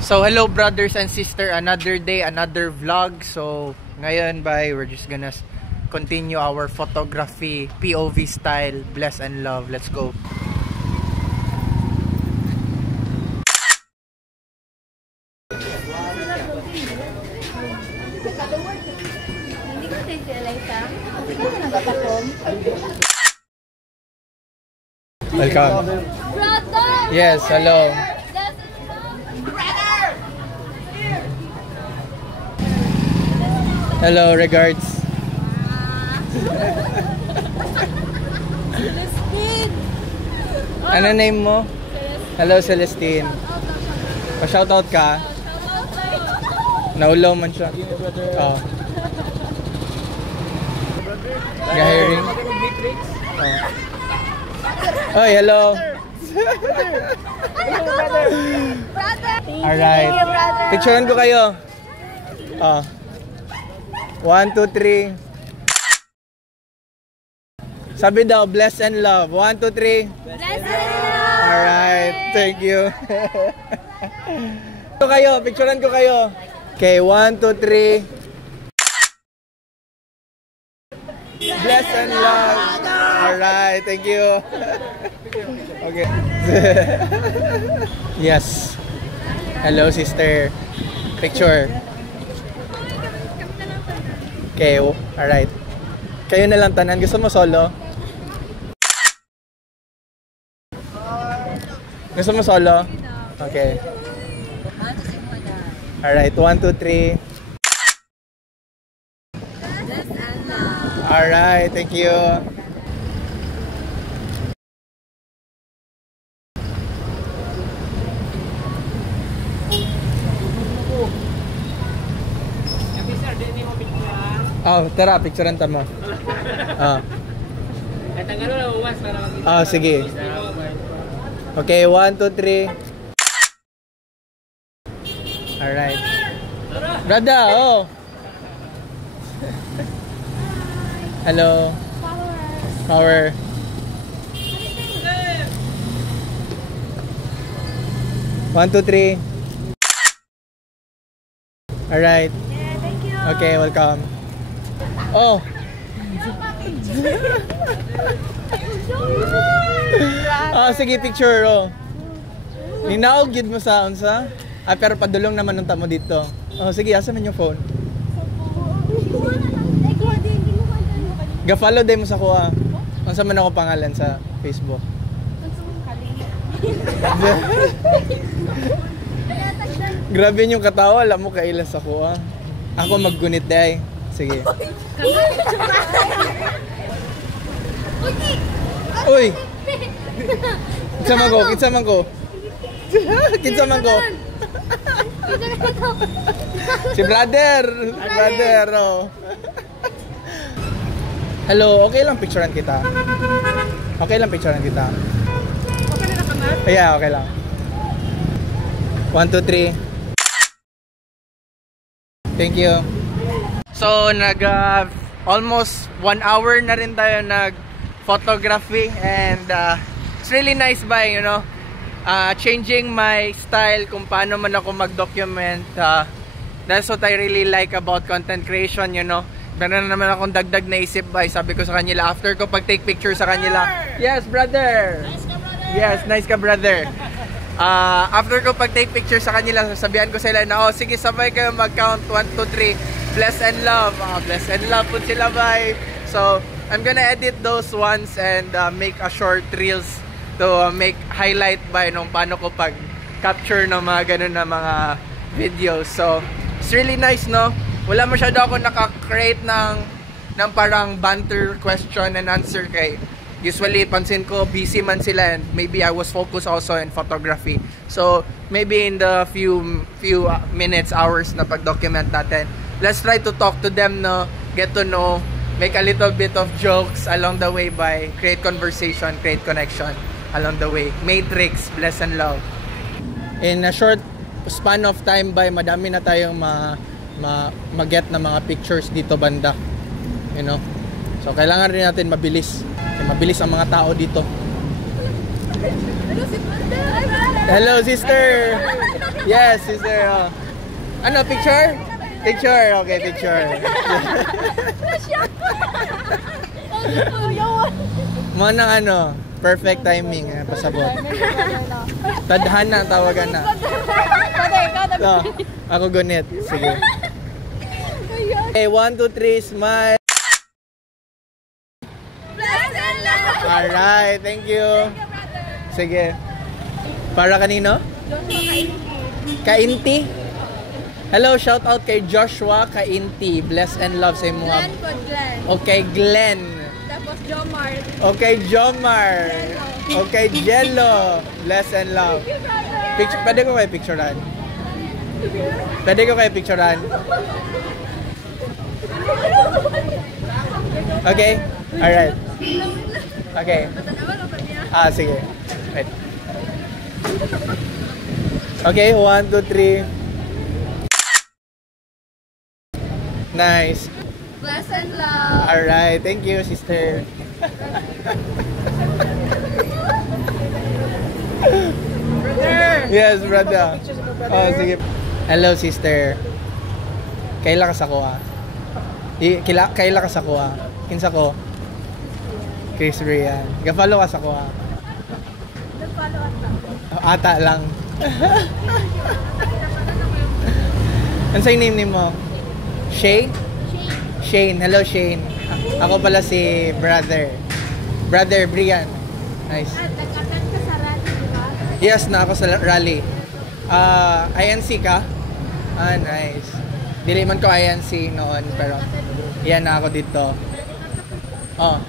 So hello brothers and sister, another day, another vlog. So ngayon we're just gonna continue our photography POV style, bless and love. Let's go. Welcome. Yes, hello. Hello, regards. Celestine. Ano name mo? Hello, Celestine. Pa-shoutout ka? Naulaw man siya. Oh. Gahiring. Oh. Oy, hello. Alright. Picturean ko kayo. Oh. 1, 2, 3. Sabi daw, bless and love. 1, 2, 3. Bless and love. Alright, thank you. Picturean ko kayo. Okay, 1, 2, 3. Bless and love. Alright, thank you. Okay. Yes. Hello, sister. Picture. Okay, alright. Kayo na lang tanan. Gusto mo solo? Gusto mo solo? Okay. Alright, 1, 2, 3. Alright, thank you. Oh, tara, picturean tama. Oh, sige. Okay, 1, 2, 3. Alright. Brada, oh. Hello. Power. One, two, three. Alright. Yeah, thank you. Okay, welcome. Oh. Ah, sige, picture, oh. Ninaog gid mo sa unsa? Ah, pero padulong naman nung tamo dito. Oh, sige, asa man yung phone? Ga-follow din mo sa kuha. Unsa man ako pangalan sa Facebook? Grabe yung katawa, alam mo kailan sa kuha. Ako maggunit day. Sige. Uy! Kinsa man ko? Kinsa man ko? Kinsa man ko? Si brother! Brother, oh. Hello, okay lang picturean kita. Okay lang picturean kita. Okay na ka, Mark? Yeah, okay lang. 1, 2, 3. Thank you. So, almost 1 hour na rin tayo nag-photography and it's really nice you know, changing my style kung paano man ako mag-document. That's what I really like about content creation, you know. Meron na naman akong dagdag na isip sabi ko sa kanila after ko pag-take picture sa kanila. Yes, brother! Nice ka, brother! Yes, nice ka, brother! After ko pag-take picture sa kanila, sasabihan ko sila na, oh, sige, sabay kayo mag-count 1, 2, 3. Bless and love. Bless and love po sila, bye. So, I'm gonna edit those ones and make a short reels to make highlight nung paano ko pag-capture ng mga ganun na mga videos. So, it's really nice, no? Wala masyado ako naka-create ng parang banter question and answer kay usually pansin ko busy man sila and maybe I was focused also in photography. So, maybe in the few minutes, hours na pag-document natin, let's try to talk to them, no? Get to know, make a little bit of jokes along the way create conversation, create connection along the way. Matrix, bless and love. In a short span of time madami na tayong mag-get na mga pictures dito banda. You know? So, kailangan rin natin mabilis. Kasi mabilis ang mga tao dito. Hello, si brother. Hi, brother. Hello, sister. Yes, sister. Oh. Ano, picture? Picture. Okay, picture. Oh, yawan. Mo nang ano, perfect timing. Pasabot. Tadhana, tawagan na. Brother, ikaw na. So, ako gunit. Sige. Okay, 1, 2, 3, smile. Bless and love. Alright, thank you. Sige. Para kanino? Kainti. Hello, shout out kay Joshua Kainti. Bless and love sa imo. Glenn po, Glenn. Okay, Glenn. Tapos Jomar. Okay, Jomar. Okay, Jello. Bless and love. Picture, pwede ko kayo picturean? Pwede ko kayo picturean? Okay? Alright. Okay. Sige. Wait. Okay, 1, 2, 3. Nice. Bless and love. Alright, thank you, sister. Brother. Yes, brother. Oh, sige. Hello, sister. Kaila ka sa ko ah. Kaila ka sa ko ah. Kinsa ko? Chris Brian. Ga-follow ka sa ko ah. Nag-follow at lang. Ata lang. Ano sa name mo? Shay? Shane. Hello, Shane. Ako pala si brother. Brother Brian. Nice. Nag-attend ka sa rally, di ba? Yes, na ako sa rally. INC ka? Nice. Dili man ko INC noon, pero yan na ako dito. Oh.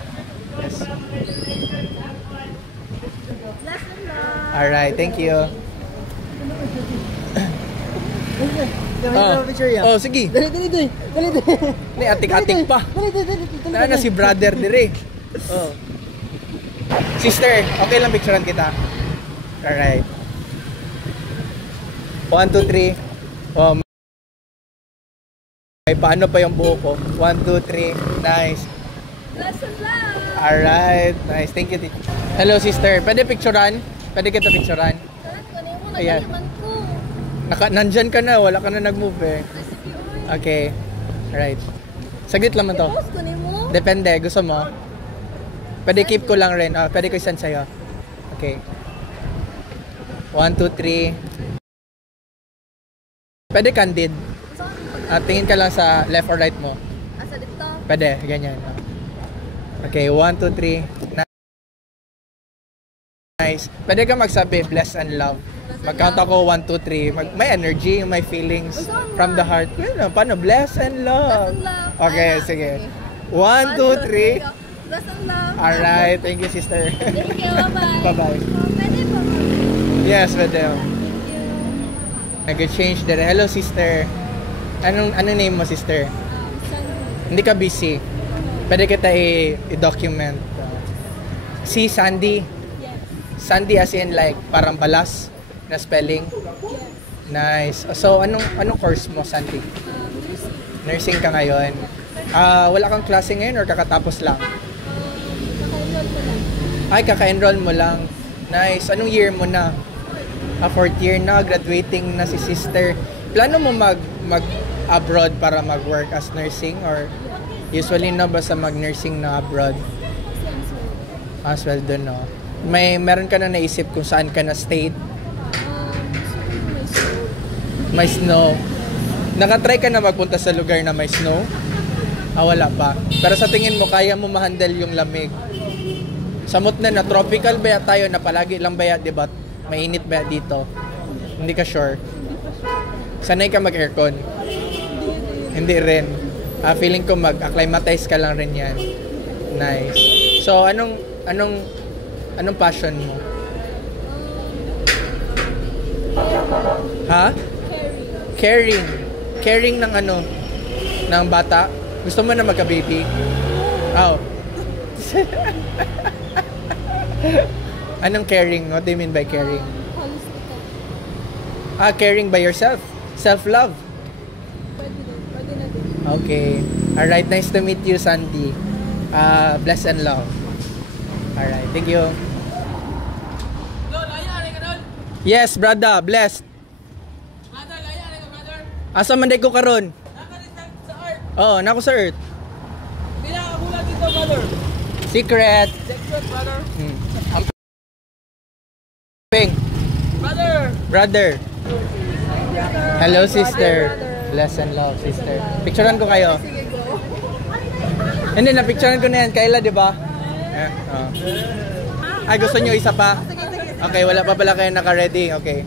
Yes. Bless and love. Alright, thank you. Oh, sige. Dali. Ni atik-atik pa. Dali. Na si brother dire. Oh. Sister, okay lang picturean kita. Alright. 1, 2, 3. Oh. Ay, paano pa yung buho ko? 1, 2, 3. Nice. Bless and love. Alright. Nice. Thank you. Hello, sister. Pwede picturean? Pwede kita picturean? Saan ko na mo? Ayan. Nagaliman ko. Nandyan ka na. Wala ka na nag-move eh. Okay. Alright. Saglit lang man to. Post ko na mo. Depende. Gusto mo? Pwede keep ko lang rin. Pwede ko isend sa'yo. Okay. 1, 2, 3. Pwede candid. Tingin ka lang sa left or right mo. Asa dito? Pwede. Ganyan. Okay. 1, 2, 3. Nice. Pwede ka magsabi, bless and love. Mag-count ako, 1, 2, 3. May energy, may feelings from the heart. Paano? Bless and love. Bless and love. Okay, Ayan. sige. 1, 2, 3. Bless and love. Alright. Thank you, sister. Thank you. Bye-bye. Bye-bye. Pwede po. Yes, pwede. Thank you. Nag-change dire. Hello, sister. Anong name mo, sister? Sandy. Hindi ka busy. Pwede kita i-document. Si Sandy. Yes. Sandy as in like parang balas na spelling. Nice. So, anong course mo, Sandy? Nursing ka ngayon. Wala kang klase ngayon or kakatapos lang? Naka-enroll ko lang. Ay, kaka-enroll mo lang. Nice. Anong year mo na? Fourth year na, graduating na si sister. Plano mo mag-abroad para mag-work as nursing or usually no basta mag-nursing na abroad? As well dun, no? Meron ka na naisip kung saan ka na state? May snow. Nakatry ka na magpunta sa lugar na may snow? Wala pa. Pero sa tingin mo, kaya mo ma-handle yung lamig? Samot na tropical ba tayo na palagi lang ba di ba? Mainit ba dito? Hindi ka sure? Sanay ka mag-aircon? Hindi rin. Feeling ko mag-acclimatize ka lang rin yan. Nice. So, anong passion mo? Ha? Caring. Caring ng ng bata? Gusto mo na magka-baby? Oh. Anong caring? What do you mean by caring? Caring by yourself. Self-love. Pwede na din. Okay. Alright, nice to meet you, Sandy. Bless and love. Alright, thank you. Yes, brother, blessed. Asa man day ko karon? Sa art. Oh, nako sa earth. Pinakabulan dito, brother. Secret. Secret, brother. Ang ping. Brother. Hello, sister. Bless and love, sister. Picturean ko kayo. Hindi, na-picturean ko na yan. Kayla, di ba? Ay, gusto nyo isa pa? Okay, wala pa pala kayo naka-ready. Okay.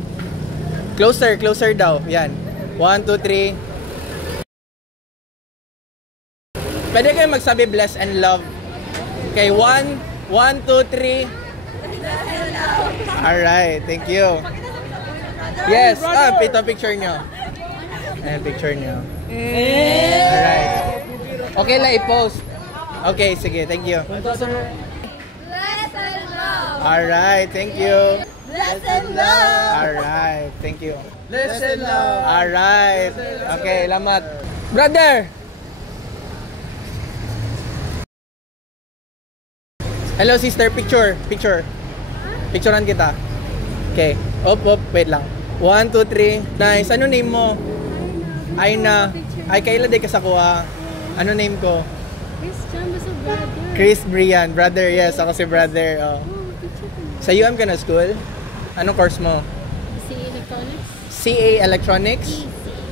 Closer daw. Yan. 1, 2, 3. Pwede kayo magsabi bless and love. Okay, 1, 2, 3. Alright, thank you. Yes, picture nyo. Ayan, picture nyo. Alright. Okay lang i-post. Okay, sige, thank you. Bless and love. Alright, thank you. Bless and love. Alright, thank you. Bless and love. Alright. Okay, lamat. Brother! Hello, sister. Picture. Picturean kita. Okay. Op, wait lang. 1, 2, 3. Nice. Ano name mo? Aina. Ay, kaila di ka sa kuha. Ano name ko? Chris Brian. Brother, yes. Ako si brother. Oh. Sa UM ka na school? Anong course mo? CA Electronics?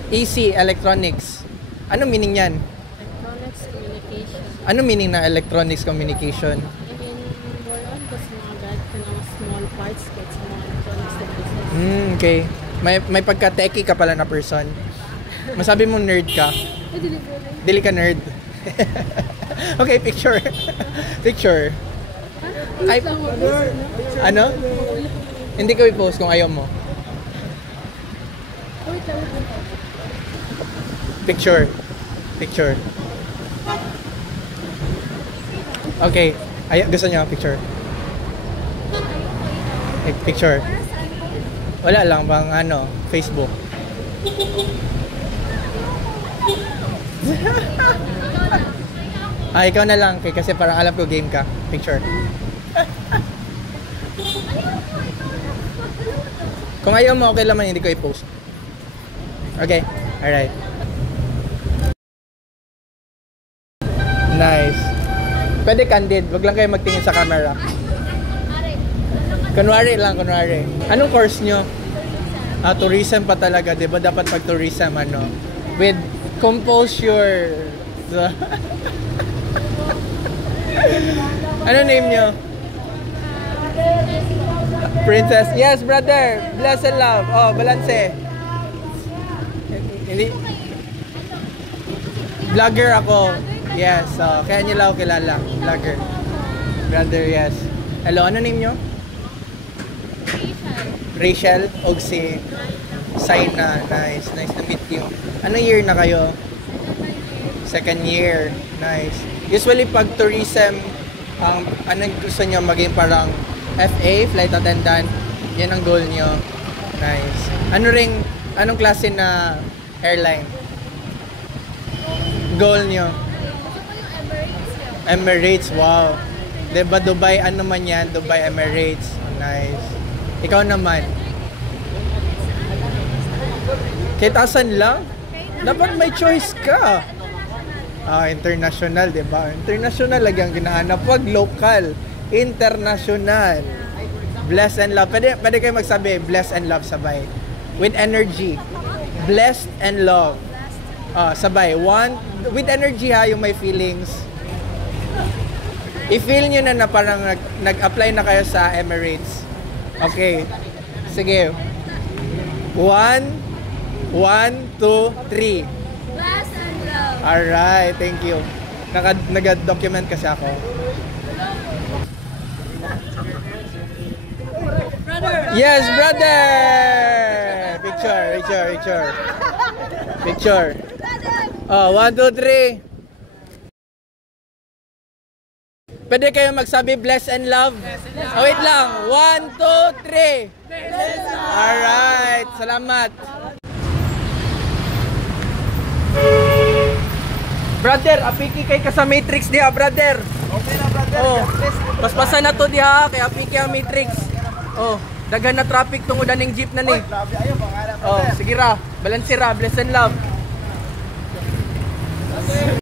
EC Electronics. Anong meaning yan? Electronics communication. Anong meaning na electronics communication? Small parts get small electronics devices. Okay. May pagka-techie ka pala na person. Masabi mo nerd ka. Dili ka nerd. Okay, picture. Ay, ano? Hindi ko i-post kung ayaw mo. Picture. Okay. Ay, gusto niyo picture? Picture. Wala lang bang Facebook. Ikaw na lang kasi parang alam ko game ka. Picture. Kung ayaw mo, okay lang man, hindi ko i-post. Okay. Alright. Nice. Pwede candid. Wag lang kayo magtingin sa camera. Kunwari lang. Anong course nyo? Tourism pa talaga, di ba? Dapat pag tourism, with composure. Ano name nyo? Princess. Yes, brother. Bless and love. Oh, balance. Hindi. Vlogger ako. Yes. Kaya nyo lang ako kilala. Vlogger. Brother, yes. Hello, ano name nyo? Rachel. Og si Saina. Nice to meet you. Ano year na kayo? Second year. Nice. Usually pag tourism, anong gusto nyo maging parang FA, flight attendant, yan ang goal nyo. Nice. Anong klase na airline? Goal nyo? Emirates, wow. Diba Dubai, ano man yan? Dubai Emirates. Nice. Ikaw naman? Kitasan lang? Dapat may choice ka. International, diba? International lagi ang ginahanap. Wag local. International. Bless and love. Pwede kayo magsabi, bless and love sabay. With energy. Blessed and love. Sabay. One, with energy ha, yung may feelings. I-feel nyo na parang nag-apply na kayo sa Emirates. Okay. Sige. 1, 2, 3. Bless and love. Alright, thank you. Nag-document kasi ako. Yes, brother! Picture. 1, 2, 3. Pwede kayo magsabi bless and love? Wait lang. 1, 2, 3. Alright, salamat. Brother, apiki kay ka sa Matrix diha, brother. Okay na, brother. Oh. Paspasan na to diha kay apiki ang Matrix. Oh. Daghan na traffic tungod aning jeep na ni. Grabe, ayaw, pangarap Oh, sige ra. Balance ra, bless and love.